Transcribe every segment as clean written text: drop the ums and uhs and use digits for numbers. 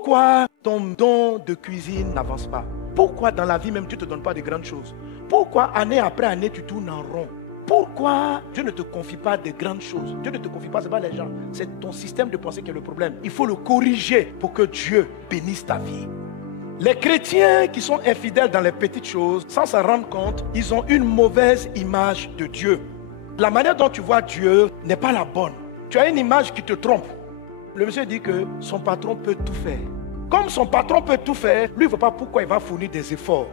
Pourquoi ton don de cuisine n'avance pas? Pourquoi dans la vie même tu ne te donnes pas de grandes choses? Pourquoi année après année tu tournes en rond? Pourquoi Dieu ne te confie pas de grandes choses? Dieu ne te confie pas, ce n'est pas les gens. C'est ton système de pensée qui est le problème. Il faut le corriger pour que Dieu bénisse ta vie. Les chrétiens qui sont infidèles dans les petites choses, sans s'en rendre compte, ils ont une mauvaise image de Dieu. La manière dont tu vois Dieu n'est pas la bonne. Tu as une image qui te trompe. Le monsieur dit que son patron peut tout faire. Comme son patron peut tout faire, lui ne voit pas pourquoi il va fournir des efforts.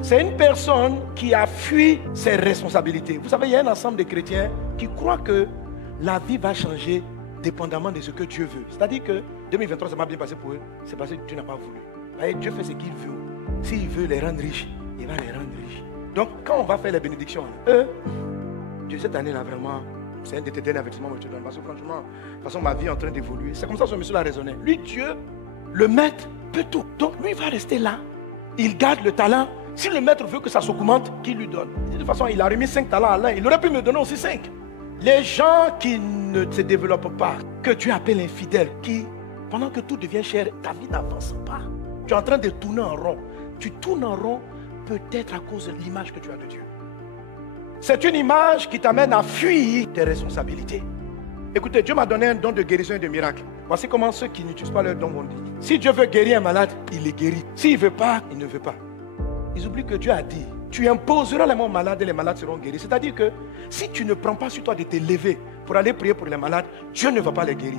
C'est une personne qui a fui ses responsabilités. Vous savez, il y a un ensemble de chrétiens qui croient que la vie va changer dépendamment de ce que Dieu veut. C'est-à-dire que 2023, ça m'a bien passé pour eux. C'est parce que Dieu n'a pas voulu. Et Dieu fait ce qu'il veut. S'il veut les rendre riches, il va les rendre riches. Donc, quand on va faire les bénédictions, Dieu, cette année-là, vraiment, c'est un de tes derniers avertissements que je te donne. Parce que franchement, de toute façon, ma vie est en train d'évoluer. C'est comme ça que ce monsieur l'a raisonné. Lui, Dieu, le maître, peut tout. Donc, lui, il va rester là. Il garde le talent. Si le maître veut que ça s'augmente, qu'il lui donne. De toute façon, il a remis 5 talents à l'un. Il aurait pu me donner aussi 5. Les gens qui ne se développent pas, que tu appelles infidèles, qui, pendant que tout devient cher, ta vie n'avance pas. Tu es en train de tourner en rond. Tu tournes en rond peut-être à cause de l'image que tu as de Dieu. C'est une image qui t'amène à fuir tes responsabilités. Écoutez, Dieu m'a donné un don de guérison et de miracle. Voici comment ceux qui n'utilisent pas leur don vont dire. Si Dieu veut guérir un malade, il est guéri. S'il ne veut pas, il ne veut pas. Ils oublient que Dieu a dit, tu imposeras les mains aux malades et les malades seront guéris. C'est-à-dire que si tu ne prends pas sur toi de te lever pour aller prier pour les malades, Dieu ne va pas les guérir.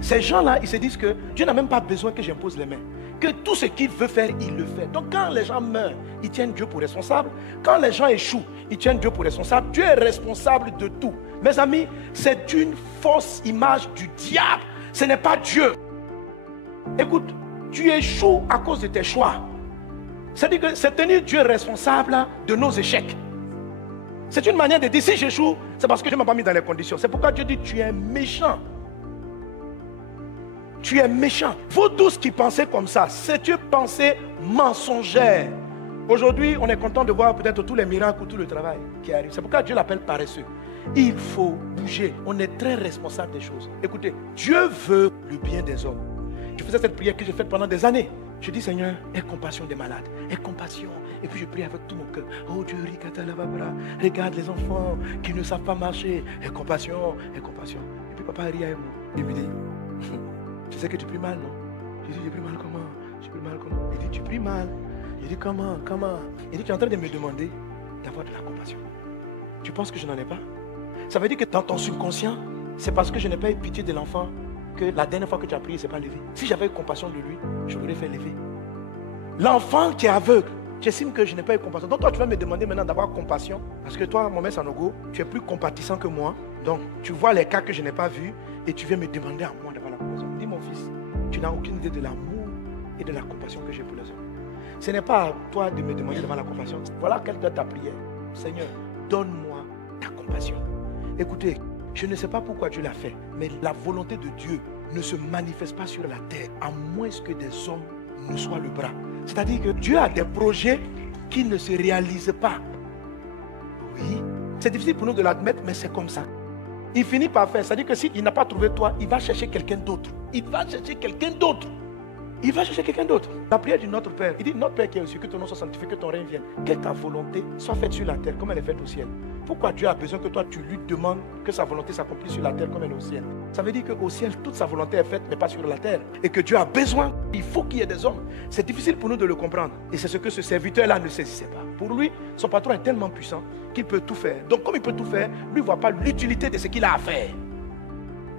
Ces gens-là, ils se disent que Dieu n'a même pas besoin que j'impose les mains. Que tout ce qu'il veut faire, il le fait. Donc quand les gens meurent, ils tiennent Dieu pour responsable. Quand les gens échouent, ils tiennent Dieu pour responsable. Dieu est responsable de tout. Mes amis, c'est une fausse image du diable. Ce n'est pas Dieu. Écoute, tu échoues à cause de tes choix. C'est-à-dire que c'est tenir Dieu responsable de nos échecs. C'est une manière de dire, si j'échoue, c'est parce que Dieu ne m'a pas mis dans les conditions. C'est pourquoi Dieu dit, tu es méchant. Tu es méchant. Vous tous qui pensez comme ça, c'est une pensée mensongère. Aujourd'hui, on est content de voir peut-être tous les miracles ou tout le travail qui arrive. C'est pourquoi Dieu l'appelle paresseux. Il faut bouger. On est très responsable des choses. Écoutez, Dieu veut le bien des hommes. Je faisais cette prière que j'ai faite pendant des années. Je dis, Seigneur, aie compassion des malades. Aie compassion. Et puis je prie avec tout mon cœur. Oh Dieu, regarde les enfants qui ne savent pas marcher. Aie compassion, aie compassion. Et puis papa rit avec moi. Il me dit, tu sais que tu pries mal, non? Je dis, j'ai pris mal comment? J'ai pris mal comment? Il dit, tu pries mal. Je dis, comment? Il dit, tu es en train de me demander d'avoir de la compassion. Tu penses que je n'en ai pas? Ça veut dire que dans ton subconscient, c'est parce que je n'ai pas eu pitié de l'enfant que la dernière fois que tu as prié, il ne s'est pas levé. Si j'avais eu compassion de lui, je l'aurais fait lever. L'enfant qui est aveugle, tu estimes que je n'ai pas eu compassion. Donc toi, tu vas me demander maintenant d'avoir compassion. Parce que toi, Mohamed Sanogo, tu es plus compatissant que moi. Donc, tu vois les cas que je n'ai pas vus et tu viens me demander à moi d'avoir la compassion. Dis mon fils, tu n'as aucune idée de l'amour et de la compassion que j'ai pour les hommes. Ce n'est pas à toi de me demander d'avoir la compassion. Voilà quelle doit ta prière. Seigneur, donne-moi ta compassion. Écoutez, je ne sais pas pourquoi Dieu l'a fait, mais la volonté de Dieu ne se manifeste pas sur la terre, à moins que des hommes ne soient le bras. C'est-à-dire que Dieu a des projets qui ne se réalisent pas. Oui, c'est difficile pour nous de l'admettre, mais c'est comme ça. Il finit par faire, c'est-à-dire que s'il n'a pas trouvé toi, il va chercher quelqu'un d'autre. Il va chercher quelqu'un d'autre. Il va chercher quelqu'un d'autre. La prière du Notre Père, il dit, Notre Père qui est au ciel, que ton nom soit sanctifié, que ton règne vienne. Que ta volonté soit faite sur la terre comme elle est faite au ciel. Pourquoi Dieu a besoin que toi tu lui demandes que sa volonté s'accomplisse sur la terre comme elle est au ciel? Ça veut dire qu'au ciel, toute sa volonté est faite, mais pas sur la terre. Et que Dieu a besoin, il faut qu'il y ait des hommes. C'est difficile pour nous de le comprendre. Et c'est ce que ce serviteur-là ne saisissait pas. Pour lui, son patron est tellement puissant qu'il peut tout faire. Donc comme il peut tout faire, lui ne voit pas l'utilité de ce qu'il a à faire.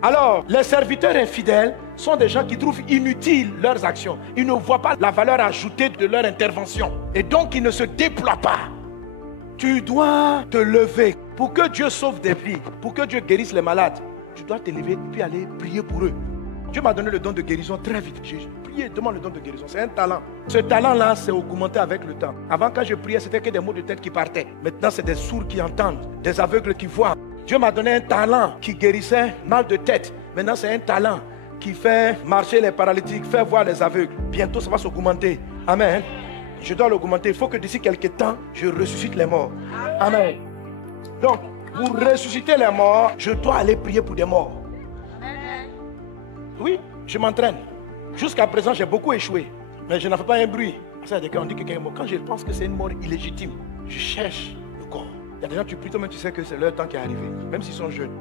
Alors, les serviteurs infidèles sont des gens qui trouvent inutiles leurs actions. Ils ne voient pas la valeur ajoutée de leur intervention. Et donc, ils ne se déploient pas. Tu dois te lever pour que Dieu sauve des vies, pour que Dieu guérisse les malades. Tu dois te lever et puis aller prier pour eux. Dieu m'a donné le don de guérison très vite. J'ai prié, demande le don de guérison. C'est un talent. Ce talent-là, c'est augmenté avec le temps. Avant, quand je priais, c'était que des mots de tête qui partaient. Maintenant, c'est des sourds qui entendent, des aveugles qui voient. Dieu m'a donné un talent qui guérissait mal de tête. Maintenant, c'est un talent qui fait marcher les paralytiques, fait voir les aveugles. Bientôt, ça va s'augmenter. Amen. Je dois l'augmenter. Il faut que d'ici quelques temps, je ressuscite les morts. Amen. Donc, pour ressusciter les morts, je dois aller prier pour des morts. Oui, je m'entraîne. Jusqu'à présent, j'ai beaucoup échoué. Mais je n'en fais pas un bruit. Ça, on dit que quelqu'un est mort. Quand je pense que c'est une mort illégitime, je cherche le corps. Il y a des gens, tu pries toi-même, tu sais que c'est leur temps qui est arrivé. Même s'ils sont jeunes.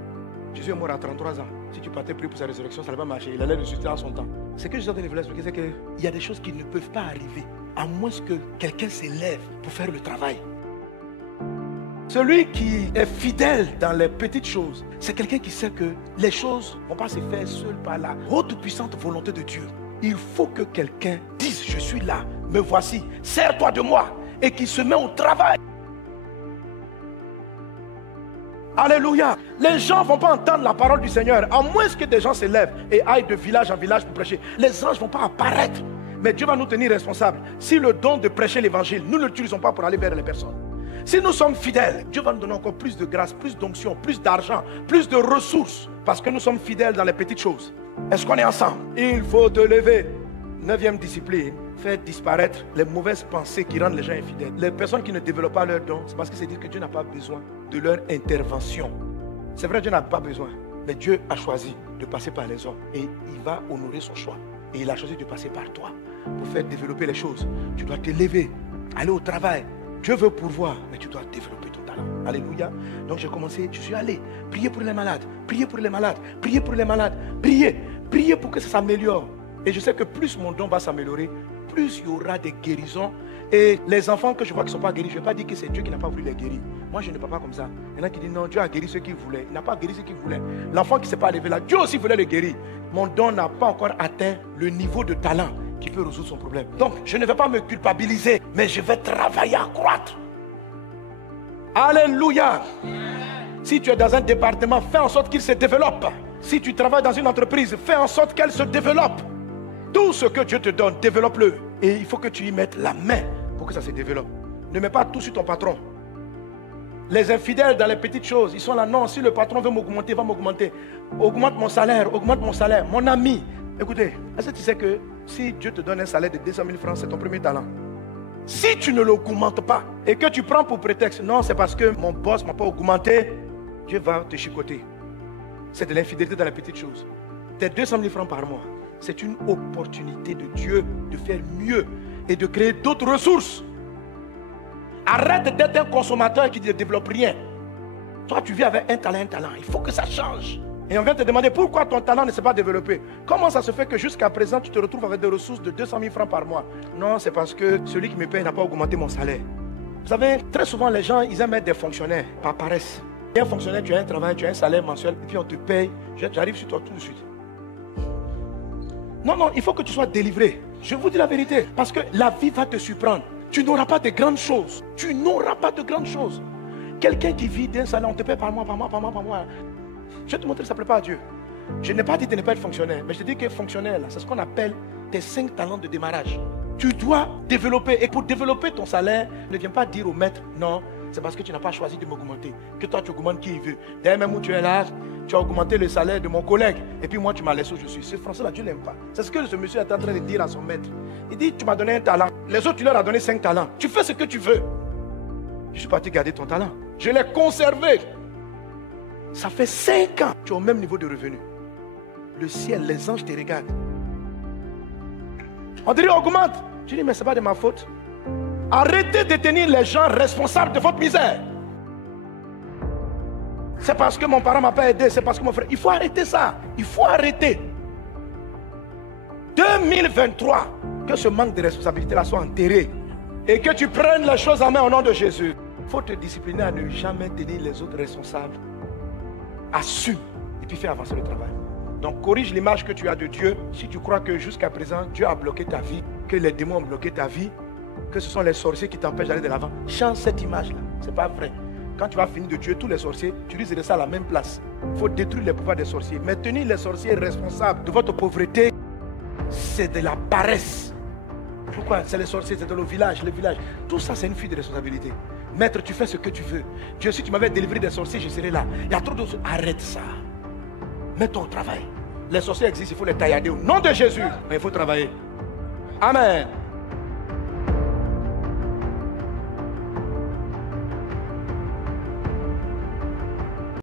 Jésus est mort à 33 ans. Si tu partais prier pour sa résurrection, ça ne va pas marcher. Il allait ressusciter en son temps. Ce que je suis en train de vous expliquer, c'est qu'il y a des choses qui ne peuvent pas arriver. À moins que quelqu'un s'élève pour faire le travail. Celui qui est fidèle dans les petites choses, c'est quelqu'un qui sait que les choses ne vont pas se faire seul par la haute puissante volonté de Dieu. Il faut que quelqu'un dise, je suis là, me voici, sers-toi de moi, et qu'il se met au travail. Alléluia. Les gens ne vont pas entendre la parole du Seigneur, à moins que des gens se lèvent et aillent de village en village pour prêcher. Les anges ne vont pas apparaître, mais Dieu va nous tenir responsables. Si le don de prêcher l'évangile, nous ne l'utilisons pas pour aller vers les personnes. Si nous sommes fidèles, Dieu va nous donner encore plus de grâce, plus d'onction, plus d'argent, plus de ressources. Parce que nous sommes fidèles dans les petites choses. Est-ce qu'on est ensemble? Il faut te lever. 9e discipline, faire disparaître les mauvaises pensées qui rendent les gens infidèles. Les personnes qui ne développent pas leurs dons, c'est parce que c'est dire que Dieu n'a pas besoin de leur intervention. C'est vrai, Dieu n'a pas besoin. Mais Dieu a choisi de passer par les hommes. Et il va honorer son choix. Et il a choisi de passer par toi. Pour faire développer les choses, tu dois te lever, aller au travail. Dieu veut pourvoir, mais tu dois développer ton talent. Alléluia. Donc j'ai commencé, je suis allé prier pour les malades, prier pour les malades, prier pour les malades, prier pour que ça s'améliore. Et je sais que plus mon don va s'améliorer, plus il y aura des guérisons. Et les enfants que je vois qui ne sont pas guéris, je ne vais pas dire que c'est Dieu qui n'a pas voulu les guérir. Moi je ne parle pas comme ça. Il y en a qui disent non, Dieu a guéri ceux qu'il voulait. Il n'a pas guéri ceux qu'il voulait. L'enfant qui ne s'est pas levé là, Dieu aussi voulait le guérir. Mon don n'a pas encore atteint le niveau de talent qui peut résoudre son problème. Donc, je ne vais pas me culpabiliser, mais je vais travailler à croître. Alléluia. Si tu es dans un département, fais en sorte qu'il se développe. Si tu travailles dans une entreprise, fais en sorte qu'elle se développe. Tout ce que Dieu te donne, développe-le. Et il faut que tu y mettes la main pour que ça se développe. Ne mets pas tout sur ton patron. Les infidèles dans les petites choses, ils sont là, non, si le patron veut m'augmenter, il va m'augmenter. Augmente mon salaire, mon ami. Écoutez, est-ce que tu sais que si Dieu te donne un salaire de 200 000 francs, c'est ton premier talent. Si tu ne l'augmentes pas et que tu prends pour prétexte, non, c'est parce que mon boss ne m'a pas augmenté, Dieu va te chicoter. C'est de l'infidélité dans les petites choses. Tes 200 000 francs par mois, c'est une opportunité de Dieu de faire mieux et de créer d'autres ressources. Arrête d'être un consommateur qui ne développe rien. Toi, tu vis avec un talent. Il faut que ça change. Et on vient te demander pourquoi ton talent ne s'est pas développé. Comment ça se fait que jusqu'à présent, tu te retrouves avec des ressources de 200 000 francs par mois? Non, c'est parce que celui qui me paye n'a pas augmenté mon salaire. Vous savez, très souvent, les gens, ils aiment être des fonctionnaires par paresse. Tu es un fonctionnaire, tu as un travail, tu as un salaire mensuel, et puis on te paye. J'arrive sur toi tout de suite. Non, il faut que tu sois délivré. Je vous dis la vérité. Parce que la vie va te surprendre. Tu n'auras pas de grandes choses. Tu n'auras pas de grandes choses. Quelqu'un qui vit d'un salaire, on te paye par mois. Je vais te montrer que ça ne plaît pas à Dieu. Je n'ai pas dit de ne pas être fonctionnaire, mais je te dis que fonctionnaire, c'est ce qu'on appelle tes 5 talents de démarrage. Tu dois développer. Et pour développer ton salaire, ne viens pas dire au maître, non, c'est parce que tu n'as pas choisi de m'augmenter. Que toi, tu augmentes qui il veut. D'ailleurs, même où tu es là, tu as augmenté le salaire de mon collègue. Et puis moi, tu m'as laissé où je suis. Ce français-là, Dieu ne l'aime pas. C'est ce que ce monsieur est en train de dire à son maître. Il dit, tu m'as donné un talent. Les autres, tu leur as donné 5 talents. Tu fais ce que tu veux. Je suis parti garder ton talent. Je l'ai conservé. Ça fait 5 ans, tu es au même niveau de revenu. Le ciel, les anges te regardent. On dirait augmente. Je dis, mais ce n'est pas de ma faute. Arrêtez de tenir les gens responsables de votre misère. C'est parce que mon parent ne m'a pas aidé, c'est parce que mon frère... Il faut arrêter ça. Il faut arrêter. 2023, que ce manque de responsabilité-là soit enterré. Et que tu prennes les choses en main au nom de Jésus. Il faut te discipliner à ne jamais tenir les autres responsables. Assume et puis fais avancer le travail. Donc corrige l'image que tu as de Dieu. Si tu crois que jusqu'à présent Dieu a bloqué ta vie, que les démons ont bloqué ta vie, que ce sont les sorciers qui t'empêchent d'aller de l'avant, change cette image-là. C'est pas vrai. Quand tu vas finir de tuer tous les sorciers, tu risques de rester à la même place. Il faut détruire les pouvoirs des sorciers. Mais tenir les sorciers responsables de votre pauvreté, c'est de la paresse. Pourquoi? C'est les sorciers, c'est dans le village, Tout ça, c'est une fuite de responsabilité. Maître, tu fais ce que tu veux. Dieu, si tu m'avais délivré des sorciers, je serais là. Il y a trop d'autres. Arrête ça. Mets-toi au travail. Les sorciers existent, il faut les taillader au nom de Jésus. Mais il faut travailler. Amen.